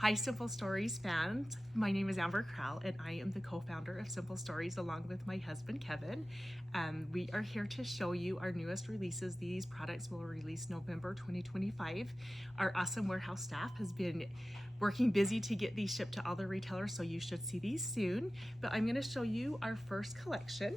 Hi, Simple Stories fans. My name is Amber Crowell, and I am the co-founder of Simple Stories along with my husband, Kevin. We are here to show you our newest releases. These products will release November 2025. Our awesome warehouse staff has been working busy to get these shipped to all the retailers, so you should see these soon. But I'm going to show you our first collection.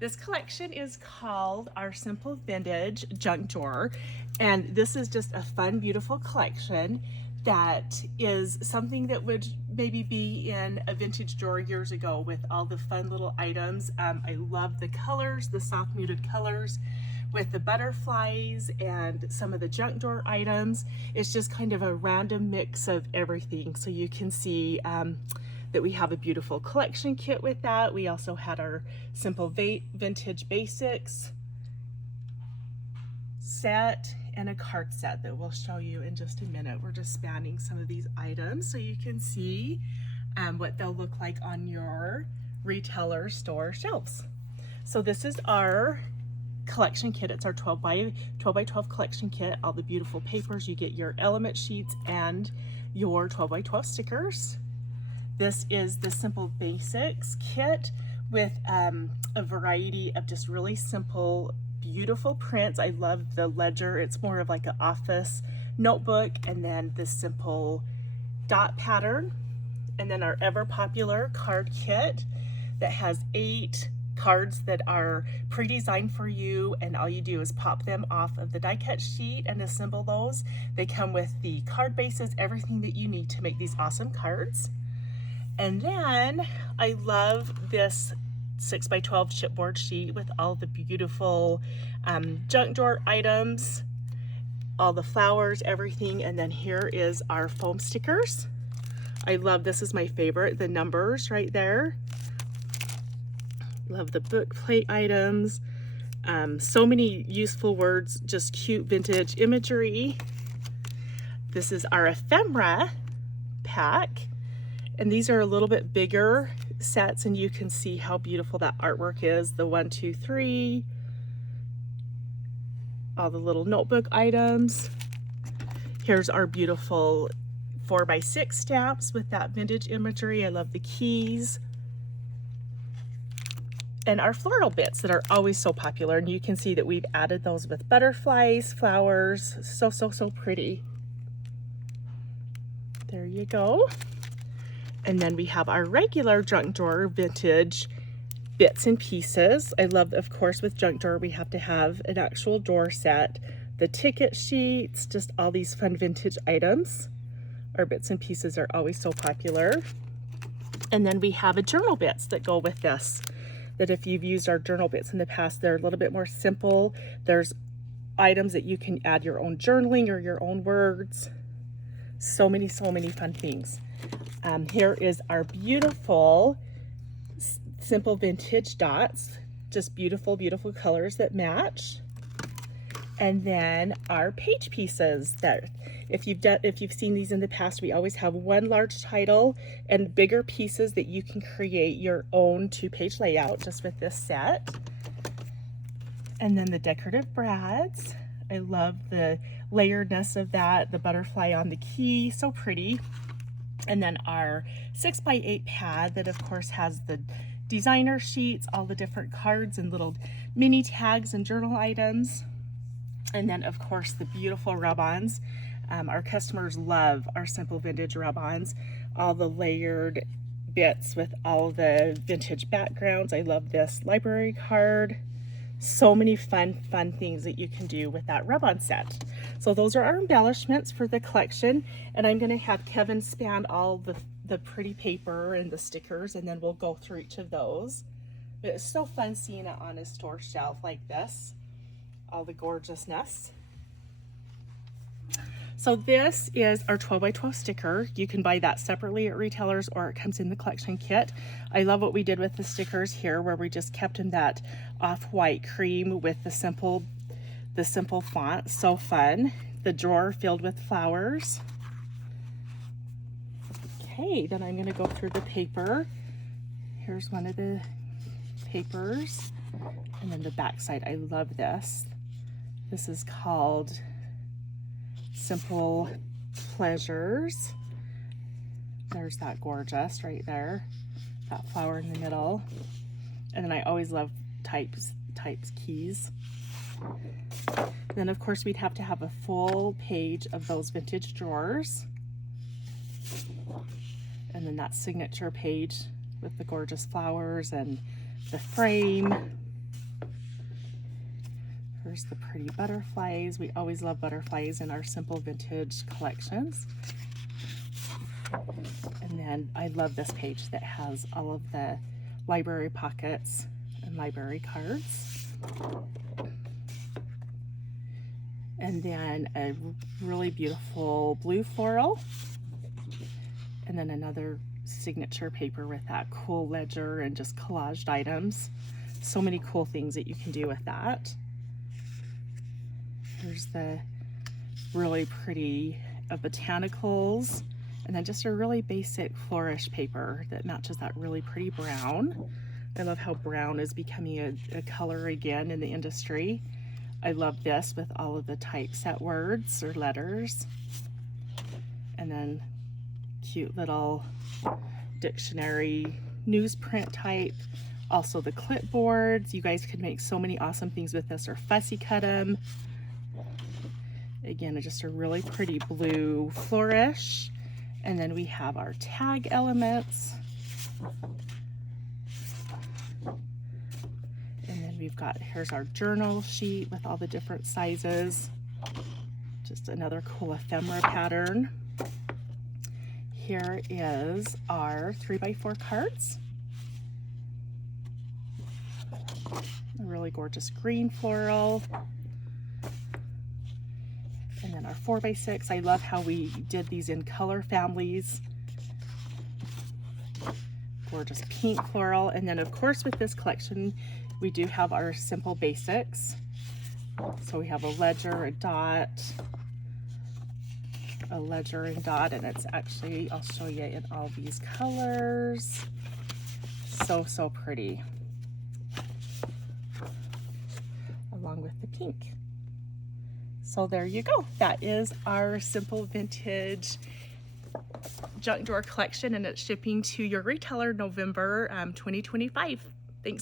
This collection is called our Simple Vintage Junk Drawer, and this is just a fun, beautiful collection that is something that would maybe be in a vintage drawer years ago with all the fun little items. I love the colors, the soft muted colors with the butterflies and some of the junk drawer items. It's just kind of a random mix of everything. So you can see that we have a beautiful collection kit with that. We also had our Simple Vintage Basics set and a card set that we'll show you in just a minute. We're just spanning some of these items so you can see what they'll look like on your retailer store shelves. So this is our collection kit. It's our 12 by 12 collection kit. All the beautiful papers. You get your element sheets and your 12 by 12 stickers. This is the Simple Basics kit with a variety of just really simple, beautiful prints. I love the ledger. It's more of like an office notebook, and then this simple dot pattern. And then our ever popular card kit that has 8 cards that are pre-designed for you, and all you do is pop them off of the die cut sheet and assemble those. They come with the card bases, everything that you need to make these awesome cards. And then I love this 6x12 chipboard sheet with all the beautiful junk drawer items, all the flowers, everything. And then here is our foam stickers. I love, this is my favorite, the numbers right there. Love the book plate items. So many useful words, just cute vintage imagery. This is our ephemera pack. And these are a little bit bigger sets, and you can see how beautiful that artwork is. The 1, 2, 3, all the little notebook items. Here's our beautiful 4x6 stamps with that vintage imagery. I love the keys. And our floral bits that are always so popular, and you can see that we've added those with butterflies, flowers. So pretty. There you go. And then we have our regular junk drawer vintage bits and pieces. I love, of course, with junk drawer, we have to have an actual drawer set, the ticket sheets, just all these fun vintage items. Our bits and pieces are always so popular. And then we have a journal bits that go with this, that if you've used our journal bits in the past, they're a little bit more simple. There's items that you can add your own journaling or your own words. So many fun things. Here is our beautiful Simple Vintage dots, just beautiful colors that match. And then our page pieces that if you've seen these in the past, we always have one large title and bigger pieces that you can create your own 2-page layout just with this set. And then the decorative brads. I love the layeredness of that, the butterfly on the key, so pretty. And then our 6x8 pad that of course has the designer sheets, all the different cards and little mini tags and journal items. And then of course the beautiful rub-ons. Our customers love our Simple Vintage rub-ons, all the layered bits with all the vintage backgrounds. I love this library card. So many fun things that you can do with that rub-on set. So those are our embellishments for the collection, and I'm going to have Kevin span all the pretty paper and the stickers, and then we'll go through each of those. But it's so fun seeing it on a store shelf like this, all the gorgeousness. So this is our 12x12 sticker. You can buy that separately at retailers, or it comes in the collection kit. I love what we did with the stickers here, where we just kept in that off-white cream with the simple font. So fun. The drawer filled with flowers. Okay, then I'm going to go through the paper. Here's one of the papers, and then the back side. I love this. This is called Simple Pleasures. There's that gorgeous right there, that flower in the middle. And then I always love types keys. Then of course we'd have to have a full page of those vintage drawers. And then that signature page with the gorgeous flowers and the frame. Here's the pretty butterflies. We always love butterflies in our simple vintage collections. And then I love this page that has all of the library pockets and library cards. And then a really beautiful blue floral. And then another signature paper with that cool ledger and just collaged items. So many cool things that you can do with that. Here's the really pretty botanicals, and then just a really basic flourish paper that matches that really pretty brown. I love how brown is becoming a color again in the industry. I love this with all of the typeset words or letters. And then cute little dictionary newsprint type. Also the clipboards. You guys could make so many awesome things with this, or fussy cut them. Again, just a really pretty blue flourish. And then we have our tag elements. And then we've got, here's our journal sheet with all the different sizes. Just another cool ephemera pattern. Here is our 3x4 cards. A really gorgeous green floral. And then our 4x6. I love how we did these in color families. Gorgeous pink floral. And then of course with this collection, we do have our simple basics. So we have a ledger, a dot, a ledger and dot, and it's actually, I'll show you in all these colors. So, so pretty. Along with the pink. So there you go. That is our simple vintage junk drawer collection, and it's shipping to your retailer November 2025. Thanks.